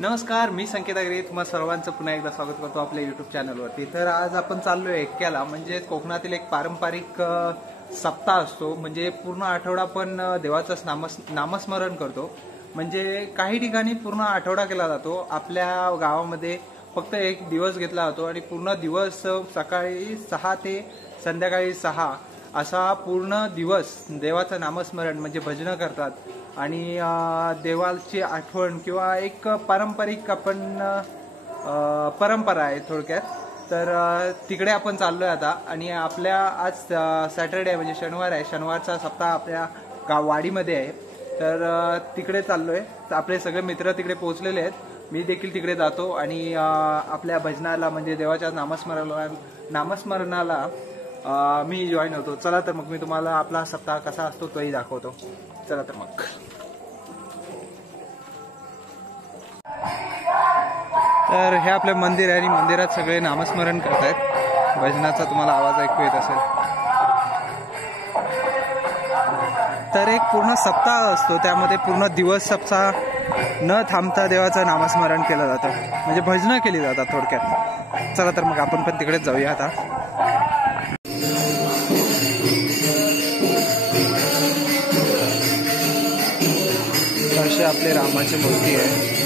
नमस्कार, मी संकेत अग्रे तुम्हा सर्वांचं पुन्हा एकदा स्वागत करतो आपल्या यूट्यूब चॅनलवरती। तर आज आपण चाललोय एक्क्याला, म्हणजे कोकणातील एक पारंपरिक सप्ताह असतो। म्हणजे पूर्ण आठवडा आपण देवाचं नामस्मरण करतो। म्हणजे काही ठिकाणी पूर्ण आठवडा केला जातो, आपल्या गावामध्ये फक्त एक दिवस घेतला जातो आणि पूर्ण दिवस सकाळी 6 ते संध्याकाळी 6 असा पूर्ण दिवस देवाचं नामस्मरण म्हणजे भजन करतात आणि देवाची आठवण किंवा एक पारंपरिक परंपरा आहे थोडक्यात। तर तिकडे आपण चाललोय आता आणि आपल्या आज सॅटर्डे म्हणजे शनिवार आहे, शनिवारचा सप्ताह आपल्या वाडीमध्ये आहे। तर तिकडे चाललोय, आपले सगळे मित्र तिकडे पोहोचलेले आहेत, मी देखील तिकडे जातो आणि आपल्या भजनाला म्हणजे देवाच्या नामस्मरणाला मी जॉईन होतो। चला तर मग मी तुम्हाला आपला सप्ताह कसा असतो तोही दाखवतो। चला तर मग। तर हे आपले मंदिर आहे आणि मंदिरात सगळे नामस्मरण करतायत, भजनाचा तुम्हाला आवाज ऐकू येत असेल। तर एक पूर्ण सप्ताह असतो, त्यामध्ये पूर्ण दिवस सप्ताह न थांबता देवाचं नामस्मरण केलं जातं, म्हणजे भजनं केली जातात थोडक्यात। चला तर मग आपण पण तिकडेच जाऊया आता। असे आपले रामाची मूर्ती आहे।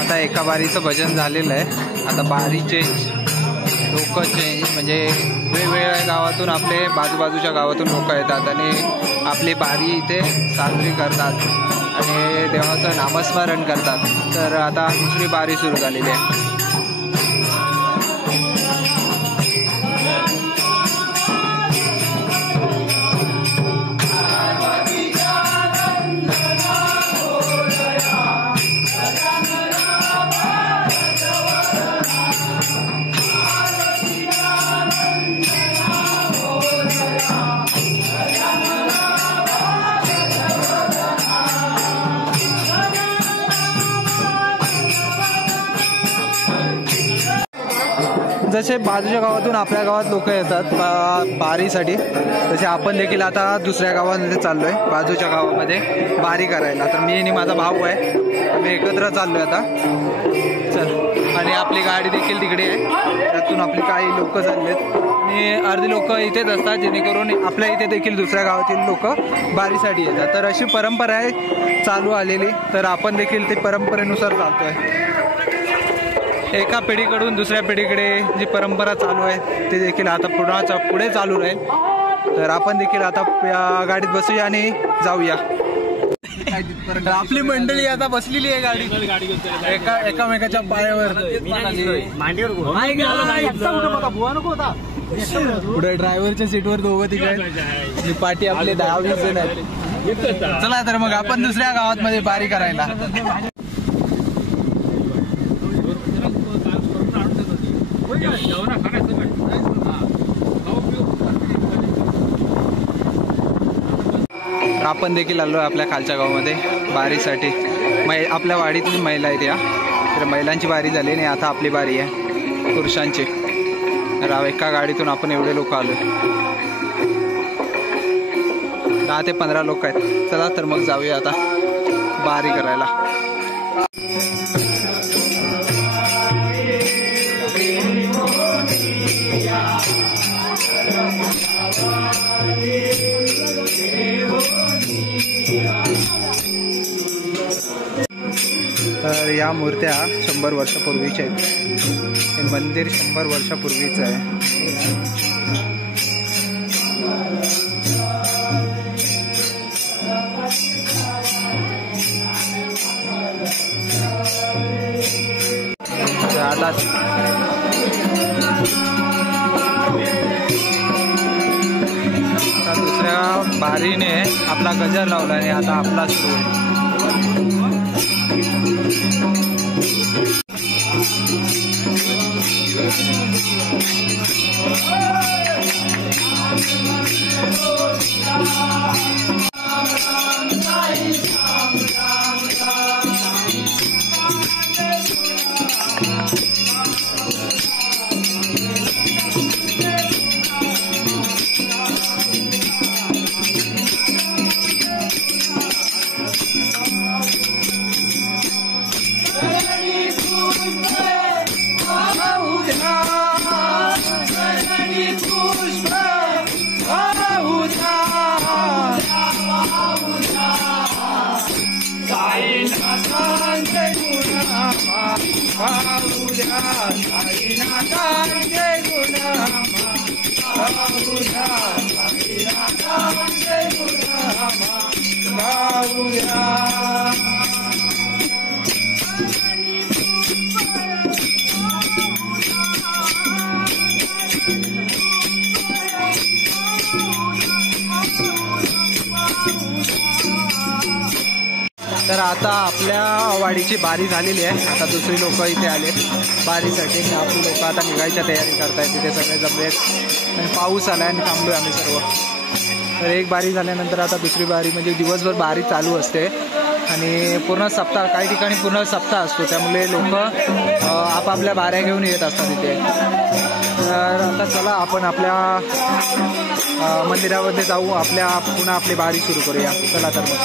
आता एका बारीचं भजन झालेलं आहे, आता बारीचे लोक चेंज म्हणजे वेगवेगळ्या गावातून आपले बाजूबाजूच्या गावातून लोक येतात आणि आपली बारी इथे साजरी करतात। आणि देवाचं नामस्मरण करतात. तर आता दुसरी बारी सुरू झालेली आहे. जसे बाजूच्या गावातून आपल्या गावात लोक येतात बारीसाठी, तसे आपण देखील आता दुसऱ्या गावामध्ये चाललोय, बाजूच्या गावामध्ये बारी करायला. तर मी आणि माझा भाऊ आहे, आम्ही एकत्र चाललोय आता. चल, आणि आपली गाडी देखील तिकडे आहे, त्यातून आपली काही लोक चाललेत आणि अर्धी लोक इथेच असतात, जेणेकरून आपल्या इथे देखील दुसऱ्या गावातील लोक बारीसाठी येतात. तर अशी परंपरा आहे चालू आलेली, तर आपण देखील ते परंपरेनुसार चालतोय. एका पिढीकडून दुसऱ्या पिढीकडे जी परंपरा चालू आहे ते देखील आता पुढे चालू राहील. तर आपण देखील आता गाडीत बसूया आणि जाऊया. आपली मंडळी आता बसलेली आहे गाडीत, एकामेकाच्या पायावर. पुढे ड्रायव्हरच्या सीटवर दोघं तिकडे आहेत, पाठी आपले 10-20 जण आहेत. चला तर मग आपण दुसऱ्या गावात मध्ये बारी करायला. आपण देखील आलो आपल्या खालच्या गावामध्ये बारीसाठी. आपल्या वाडीतील महिला आहेत या, तर महिलांची बारी झाली आणि आता आपली बारी आहे पुरुषांची. तर एका गाडीतून आपण एवढे लोक आलो, 10 ते 15 लोक आहेत. चला तर मग जाऊया आता बारी करायला. तर या मूर्त्या 100 वर्षापूर्वीच्या आहेत. हे मंदिर 100 वर्षापूर्वीचं आहे. आता दुसऱ्या बारीने आपला गजर लावला आणि आता आपला सुरू आहे. तर आता आपल्या वाडीची बारी झालेली आहे. आता दुसरी लोक इथे आले बारीसाठी. आपली लोक आता निघायच्या तयारी करतायत. तिथे सगळे जमलेत आणि पाऊस आलाय आणि थांबलोय आम्ही सर्व. तर एक बारी झाल्यानंतर आता दुसरी बारी, म्हणजे दिवसभर बारी चालू असते आणि पूर्ण सप्ताह, काही ठिकाणी पूर्ण सप्ताह असतो, त्यामुळे लोक आपापल्या बाऱ्या घेऊन येत असतात इथे. तर आता चला आपण आपल्या मंदिरामध्ये जाऊ, पुन्हा आपली बारी सुरू करूया. चला तर मग.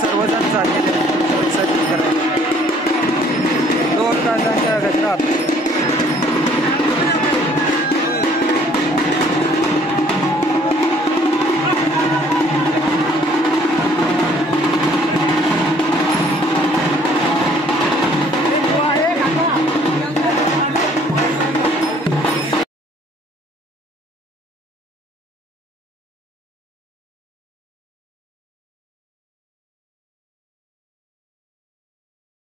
सर्वजण चाललेले विसर्जन करायला 2 तासांच्या गजरात